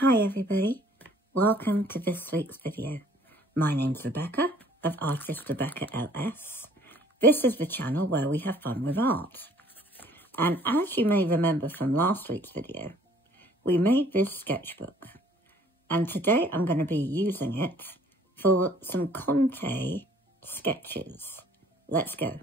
Hi everybody, welcome to this week's video. My name's Rebecca of ArtistRebeccaLS. This is the channel where we have fun with art. And as you may remember from last week's video, we made this sketchbook. And today I'm going to be using it for some Conté sketches. Let's go.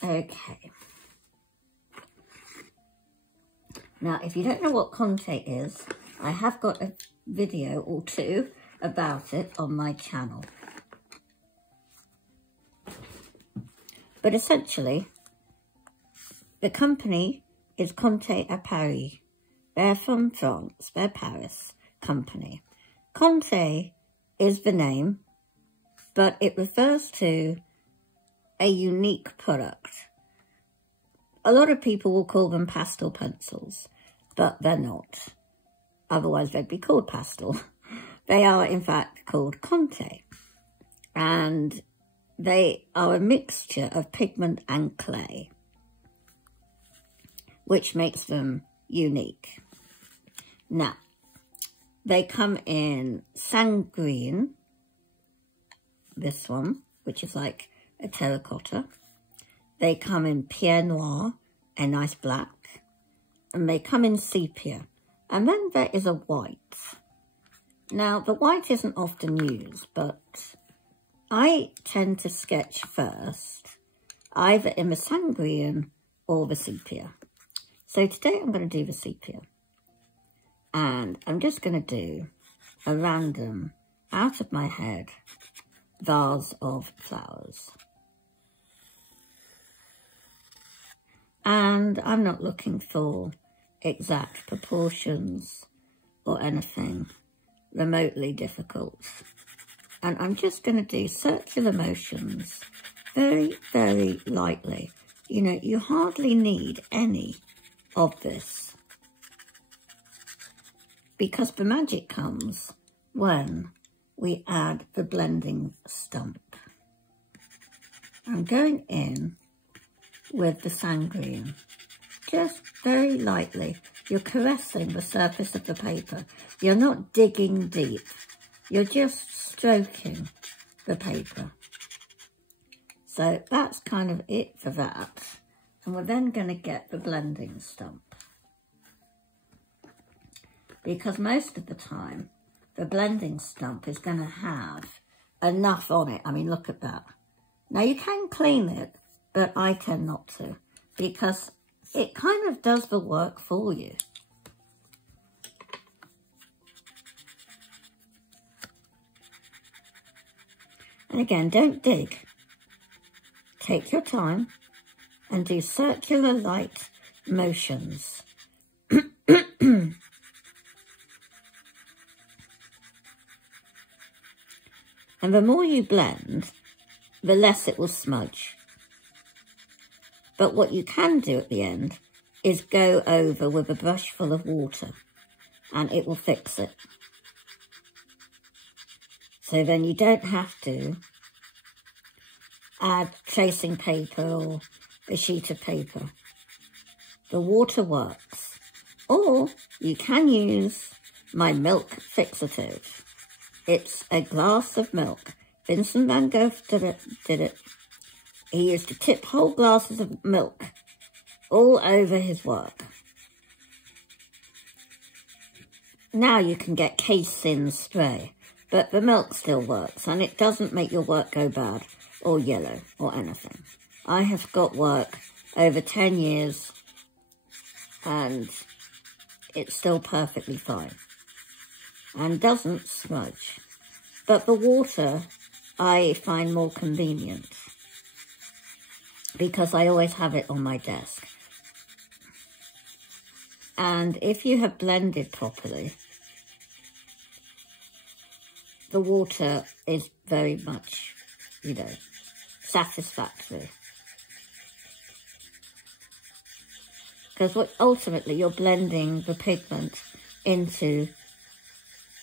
Okay. Now, if you don't know what Conté is, I have got a video or two about it on my channel. But essentially, the company is Conté à Paris. They're from France, they're Paris company. Conté is the name, but it refers to a unique product. A lot of people will call them pastel pencils, but they're not. Otherwise they'd be called pastel. They are in fact called Conté, and they are a mixture of pigment and clay, which makes them unique. Now, they come in sand green, this one, which is like a terracotta. They come in pierre noir, a nice black, and they come in sepia. And then there is a white. Now, the white isn't often used, but I tend to sketch first, either in the sand green or the sepia. So today I'm going to do the sepia. And I'm just going to do a random, out of my head, vase of flowers. And I'm not looking for exact proportions or anything remotely difficult. And I'm just going to do circular motions very, very lightly. You know, you hardly need any of this, because the magic comes when we add the blending stump. I'm going in with the sand green, just very lightly. You're caressing the surface of the paper. You're not digging deep. You're just stroking the paper. So that's kind of it for that. And we're then going to get the blending stump, because most of the time the blending stump is going to have enough on it. I mean, look at that. Now you can clean it, but I tend not to, because it kind of does the work for you. And again, don't dig. Take your time and do circular light motions. And the more you blend, the less it will smudge. But what you can do at the end is go over with a brush full of water, and it will fix it. So then you don't have to add tracing paper or a sheet of paper. The water works. Or you can use my milk fixative. It's a glass of milk. Vincent van Gogh did it. He used to tip whole glasses of milk all over his work. Now you can get casein spray, but the milk still works, and it doesn't make your work go bad or yellow or anything. I have got work over 10 years and it's still perfectly fine and doesn't smudge. But the water I find more convenient, because I always have it on my desk. And if you have blended properly, the water is very much, you know, satisfactory. Because ultimately you're blending the pigment into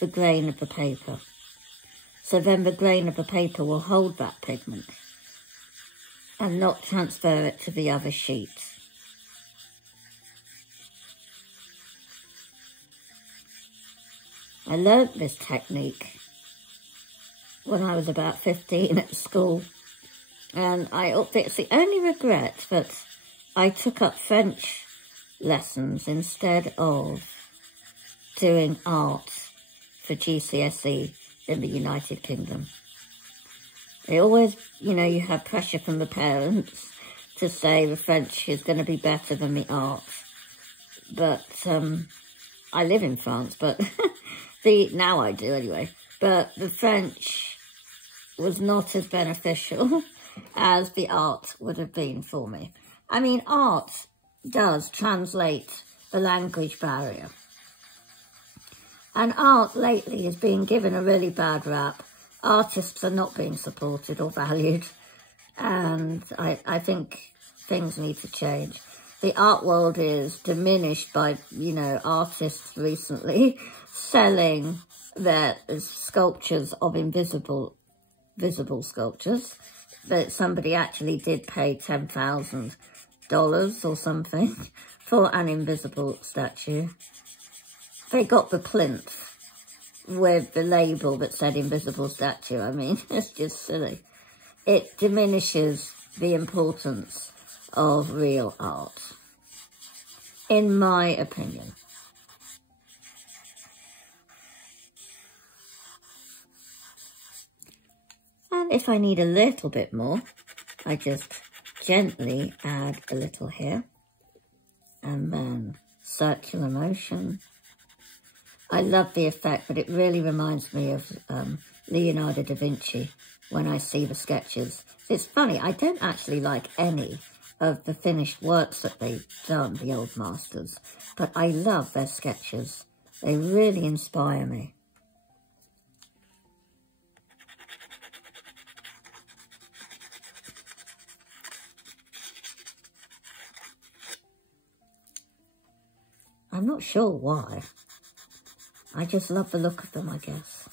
the grain of the paper. so then the grain of the paper will hold that pigment and not transfer it to the other sheet. I learned this technique when I was about 15 at school, and it's the only regret that I took up French lessons instead of doing art for GCSE in the United Kingdom. They always, you know, you have pressure from the parents to say the French is going to be better than the art. But I live in France, but now I do anyway. But the French was not as beneficial as the art would have been for me. I mean, art does translate the language barrier. And art lately is being given a really bad rap. Artists are not being supported or valued. And I think things need to change. The art world is diminished by, you know, artists recently selling their sculptures of visible sculptures that somebody actually did pay $10,000 or something for an invisible statue. They got the plinth with the label that said invisible statue. I mean, it's just silly. It diminishes the importance of real art, in my opinion. And if I need a little bit more, I just gently add a little here, and then circular motion. I love the effect, but it really reminds me of Leonardo da Vinci when I see the sketches. It's funny, I don't actually like any of the finished works that they've done, the old masters, but I love their sketches. They really inspire me. I'm not sure why. I just love the look of them, I guess.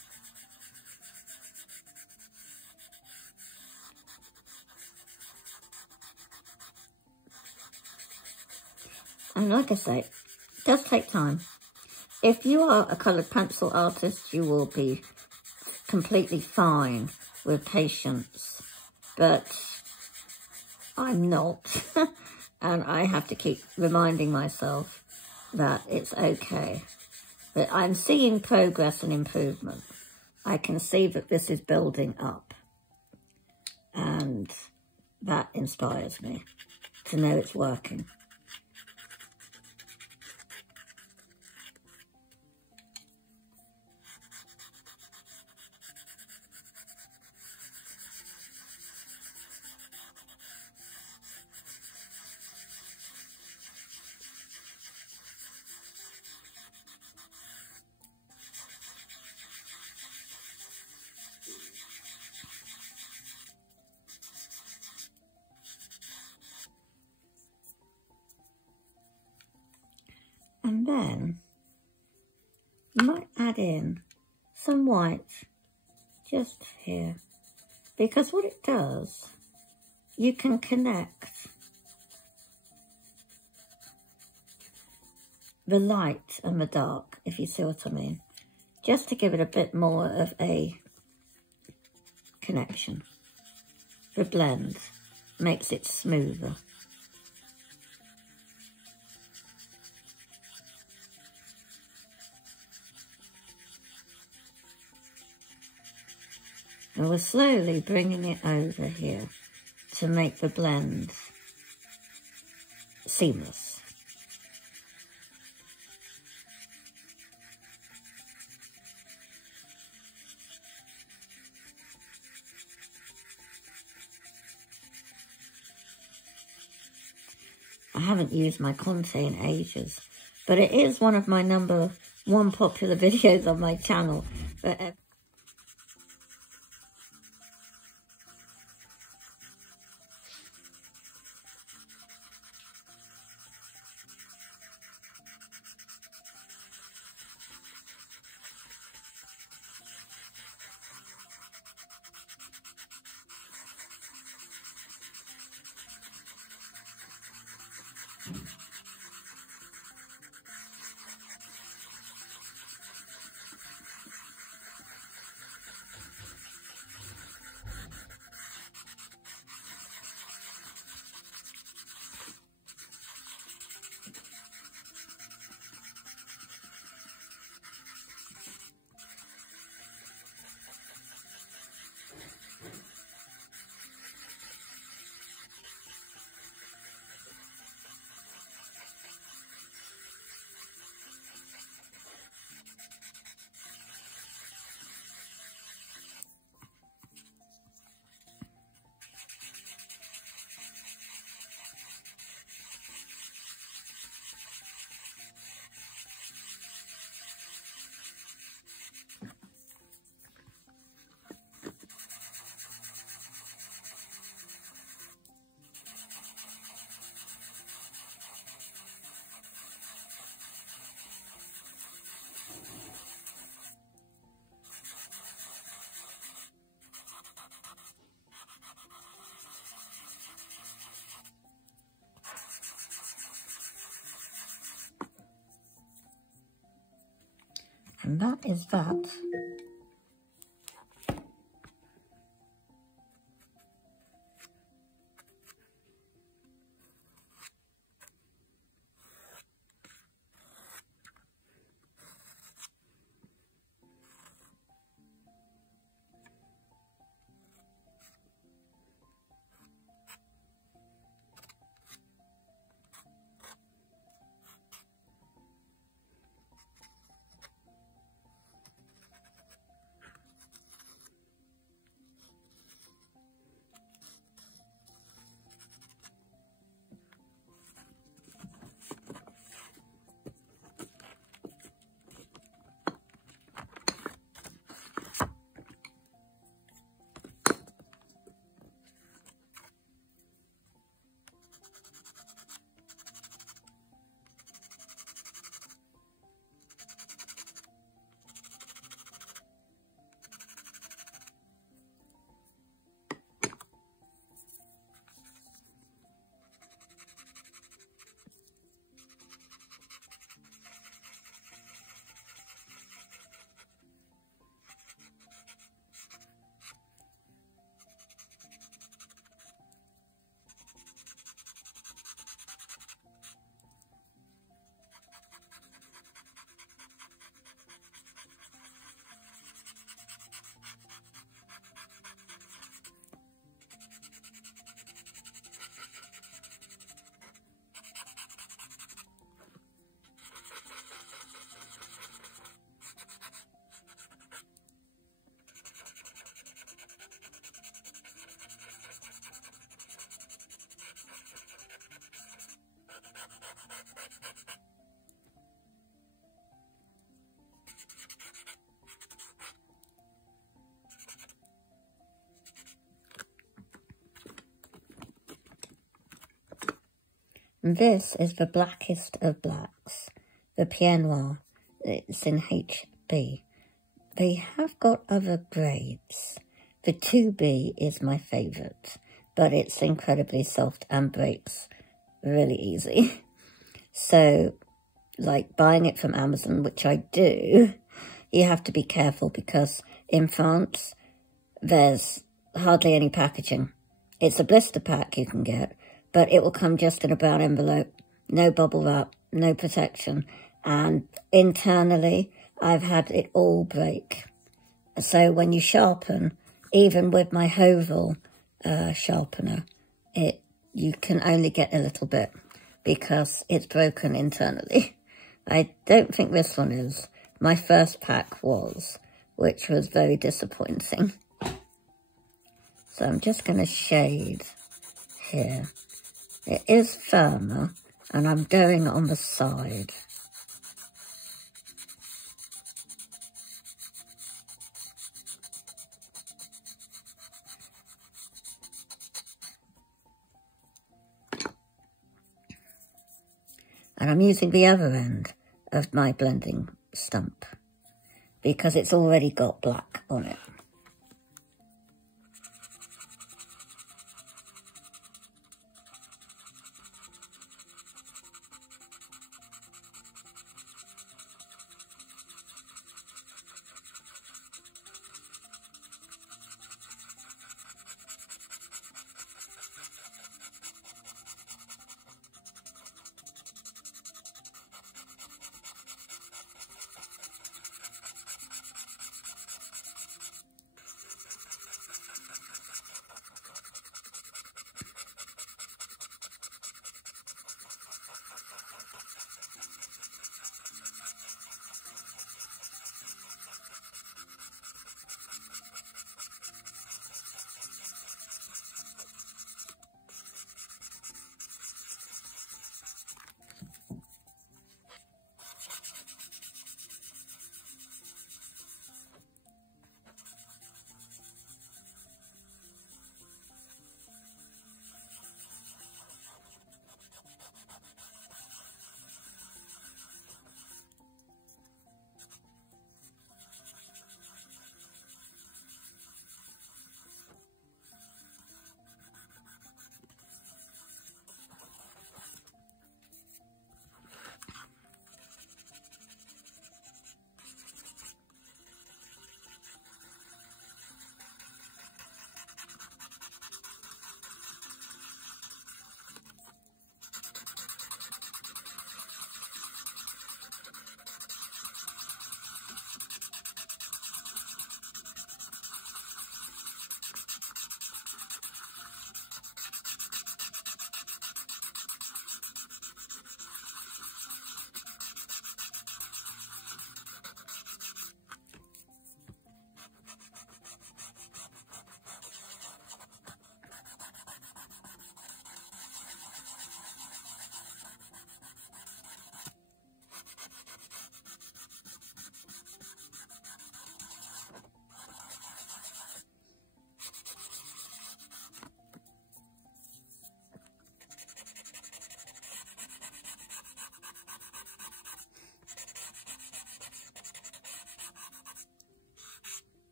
And like I say, it does take time. If you are a coloured pencil artist, you will be completely fine with patience. But I'm not. And I have to keep reminding myself that it's okay. But I'm seeing progress and improvement. I can see that this is building up. And that inspires me to know it's working. And then you might add in some white just here, because what it does, you can connect the light and the dark, if you see what I mean, just to give it a bit more of a connection. The blend makes it smoother. And we're slowly bringing it over here to make the blend seamless. I haven't used my Conté in ages, but it is one of my #1 popular videos on my channel. But And that is that. This is the blackest of blacks, the Pierre Noir. It's in HB. They have got other grades. The 2B is my favourite, but it's incredibly soft and breaks really easy. So, like buying it from Amazon, which I do, you have to be careful because in France, there's hardly any packaging. It's a blister pack you can get, but it will come just in a brown envelope, no bubble wrap, no protection. And internally, I've had it all break. So when you sharpen, even with my Hovel sharpener, you can only get a little bit because it's broken internally. I don't think this one is. My first pack was, which was very disappointing. So I'm just going to shade here. It is firmer, and I'm going on the side. And I'm using the other end of my blending stump because it's already got black on it.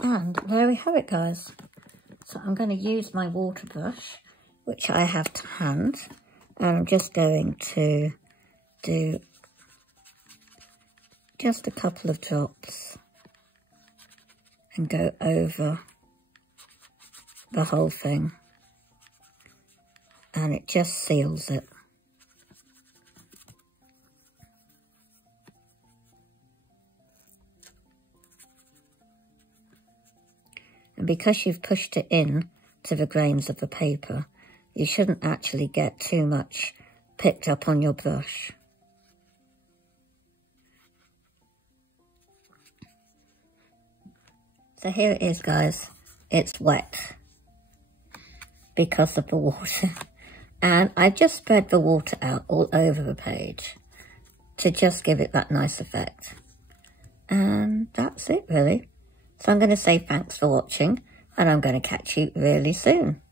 And there we have it, guys. So I'm going to use my water brush, which I have to hand, and I'm just going to do just a couple of drops and go over the whole thing, and it just seals it. And because you've pushed it in to the grains of the paper, you shouldn't actually get too much picked up on your brush. So here it is, guys. It's wet because of the water. And I've just spread the water out all over the page to just give it that nice effect. And that's it, really. So I'm going to say thanks for watching, and I'm going to catch you really soon.